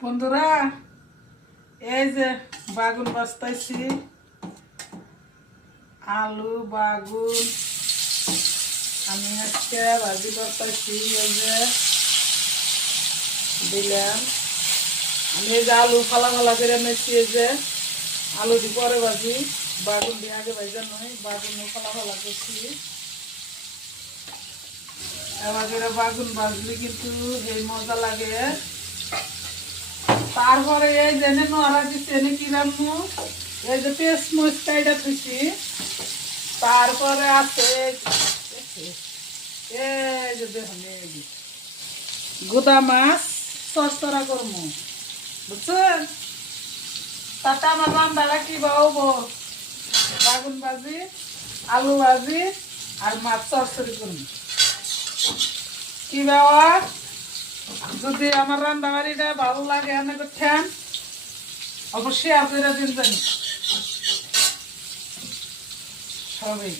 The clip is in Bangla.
বন্ধুরা এই যে বাগুন বাছতাইছি আলু বাগুন আমি আজকে ভাজি করতেছি এই যে দিলাম আমি এই যে আলু ফালা ফালা করে নিচ্ছি এই যে আলু দিয়ে পরে ভাজি বাগুন দিয়ে আগে ভাজা নয় বাগুন ফালা ফালা করছি এবার করে বাগুন ভাজলে কিন্তু এই মজা লাগে তারপরে এই যে নোয়ারা দিচ্ছে এনে কি রান্নু এই যে পেঁয়াজ মরিচ কাইটা থুইছি তারপরে আছে এই যে দেখুন গুদা মাছ চরচরা করবো বুঝছেন তাতে আমার রান্নাটা কি বাবো বাগুন ভাজি আলু ভাজি আর মাছ চরচরি করবো কি বাবা যদি আমার রান্না বাড়িটা ভালো লাগে এনে করছেন অবশ্যই আপনারা দিন জানি সবই